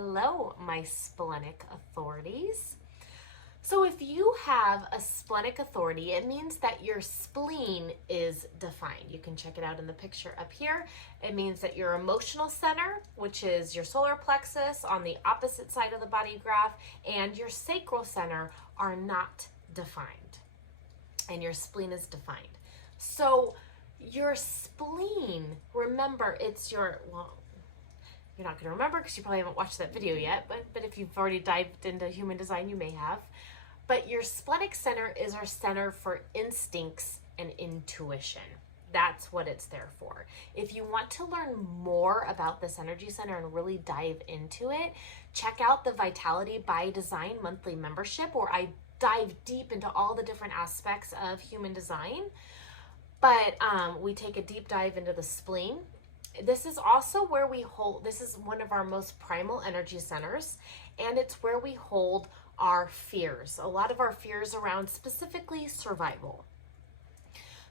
Hello, my splenic authorities. So if you have a splenic authority, it means that your spleen is defined. You can check it out in the picture up here. It means that your emotional center, which is your solar plexus on the opposite side of the body graph, and your sacral center are not defined. And your spleen is defined. So your spleen, remember, it's your, well, you're not going to remember because you probably haven't watched that video yet, but if you've already dived into human design, you may have. But your splenic center is our center for instincts and intuition. That's what it's there for. If you want to learn more about this energy center and really dive into it, check out the Vitality by Design monthly membership, where I dive deep into all the different aspects of human design. But we take a deep dive into the spleen. This is also where we hold, this is one of our most primal energy centers, and it's where we hold our fears. A lot of our fears around specifically survival.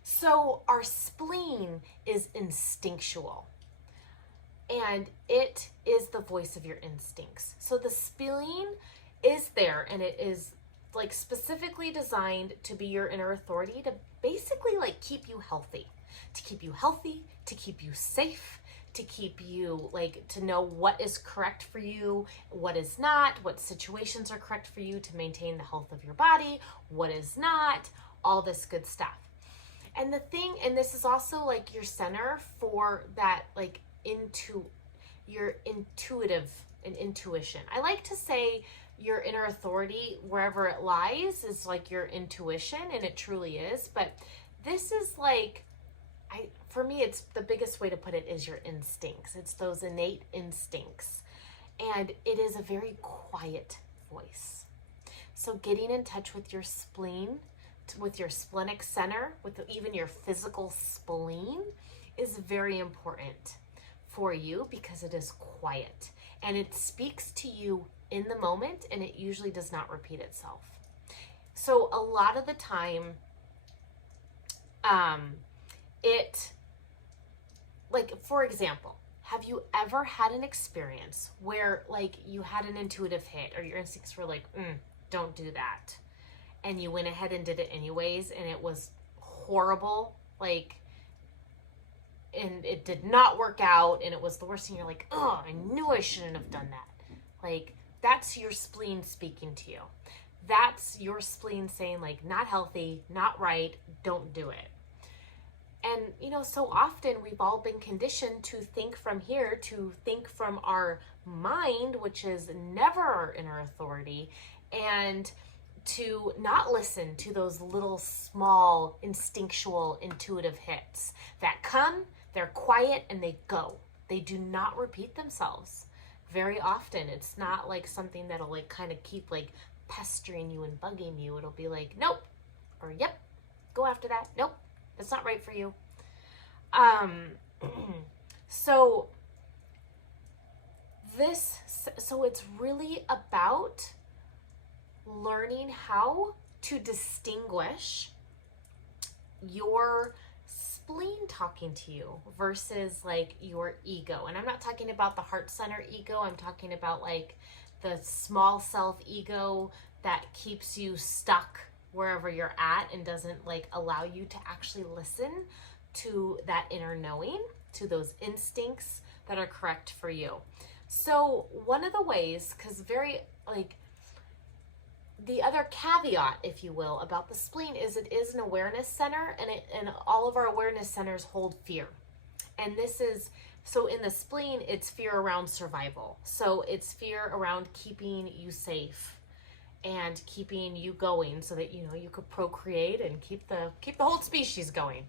So our spleen is instinctual, and it is the voice of your instincts. So the spleen is there, and it is like specifically designed to be your inner authority, to basically like keep you healthy, to keep you safe, to keep you like to know what is correct for you, what is not, what situations are correct for you to maintain the health of your body, what is not, all this good stuff. And the thing, and this is also like your center for that, like into your intuitive and intuition. I like to say your inner authority, wherever it lies, is like your intuition, and it truly is. But this is like, for me, it's the biggest way to put it is your instincts. It's those innate instincts. And it is a very quiet voice. So getting in touch with your spleen, with your splenic center, with even your physical spleen is very important for you because it is quiet. And it speaks to you in the moment, and it usually does not repeat itself. So a lot of the time, like, for example, have you ever had an experience where like you had an intuitive hit, or your instincts were like, don't do that, and you went ahead and did it anyways, and it was horrible, like, and it did not work out, and it was the worst thing? You're like, oh, I knew I shouldn't have done that. Like, that's your spleen speaking to you. That's your spleen saying like, not healthy, not right, don't do it. And, you know, so often we've all been conditioned to think from here, to think from our mind, which is never our inner authority, and to not listen to those little small instinctual intuitive hits that come, they're quiet, and they go. They do not repeat themselves very often. It's not like something that'll like kind of keep like pestering you and bugging you. It'll be like, nope, or yep, go after that. Nope, that's not right for you. So it's really about learning how to distinguish your spleen talking to you versus like your ego. And I'm not talking about the heart center ego. I'm talking about like the small self ego that keeps you stuck wherever you're at and doesn't like allow you to actually listen to that inner knowing, to those instincts that are correct for you. So one of the ways, because very like the other caveat, if you will, about the spleen is it is an awareness center, and all of our awareness centers hold fear. And this is, so in the spleen, it's fear around survival. So it's fear around keeping you safe and keeping you going so that, you know, you could procreate and keep the whole species going.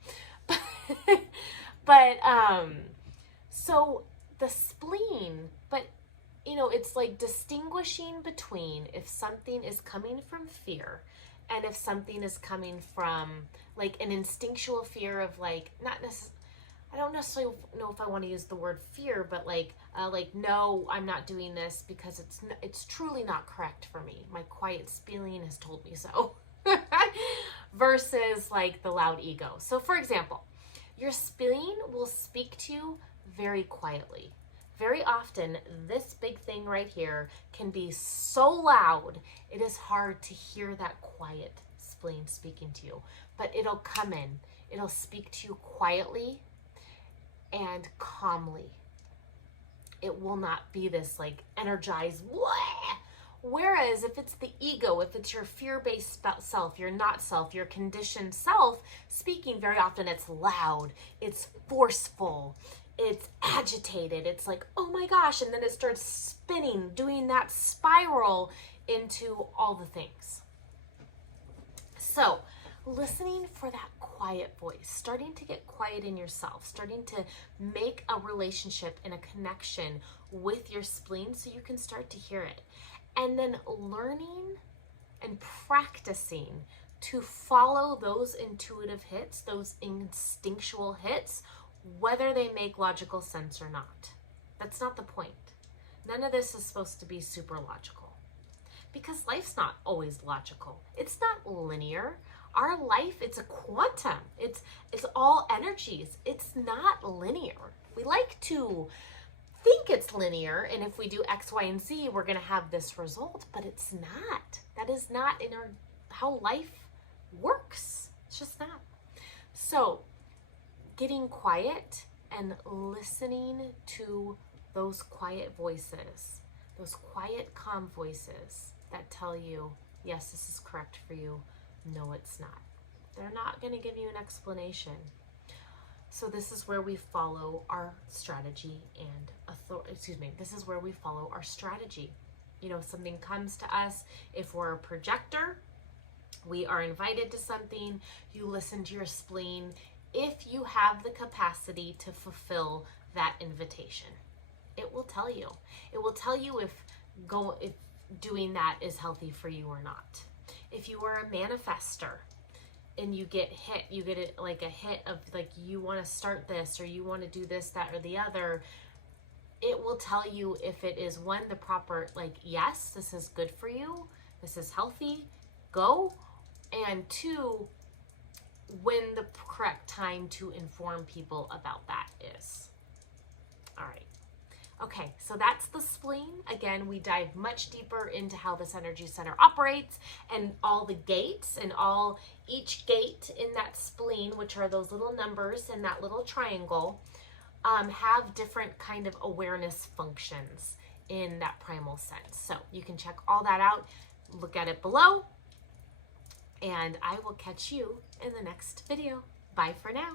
But so the spleen, but you know, it's like distinguishing between if something is coming from fear and if something is coming from like an instinctual fear of like, not necessarily, I don't necessarily know if I want to use the word fear, but like no, I'm not doing this because it's truly not correct for me. My quiet spleen has told me so. Versus like the loud ego. So for example, your spleen will speak to you very quietly, Very often, this big thing right here can be so loud, it is hard to hear that quiet spleen speaking to you. But it'll come in. It'll speak to you quietly and calmly. It will not be this like energized, Wah! Whereas if it's the ego, if it's your fear-based self, your not self, your conditioned self speaking, very often it's loud, it's forceful, it's agitated, it's like, oh my gosh, and then it starts spinning, doing that spiral into all the things. So listening for that quiet voice, starting to get quiet in yourself, starting to make a relationship and a connection with your spleen so you can start to hear it. And then learning and practicing to follow those intuitive hits, those instinctual hits, whether they make logical sense or not. That's not the point. None of this is supposed to be super logical, because life's not always logical. It's not linear. Our life, it's a quantum. It's all energies. It's not linear. We like to think it's linear, and if we do X, Y, and Z, we're going to have this result, but it's not. That is not in how life works. It's just not. So getting quiet and listening to those quiet voices, those quiet, calm voices that tell you, yes, this is correct for you. No, it's not. They're not going to give you an explanation. So this is where we follow our strategy and this is where we follow our strategy. You know, something comes to us. If we're a projector, we are invited to something, you listen to your spleen if you have the capacity to fulfill that invitation. It will tell you. It will tell you if doing that is healthy for you or not. If you are a manifester and you get hit, you get it like a hit of like, you want to start this or you want to do this, that, or the other, it will tell you if it is one, the proper, like, yes, this is good for you, this is healthy, go, and two, when the correct time to inform people about that is. All right. Okay, so that's the spleen. Again, we dive much deeper into how this energy center operates and all the gates and each gate in that spleen, which are those little numbers in that little triangle, have different kind of awareness functions in that primal sense. So you can check all that out, look at it below, and I will catch you in the next video. Bye for now.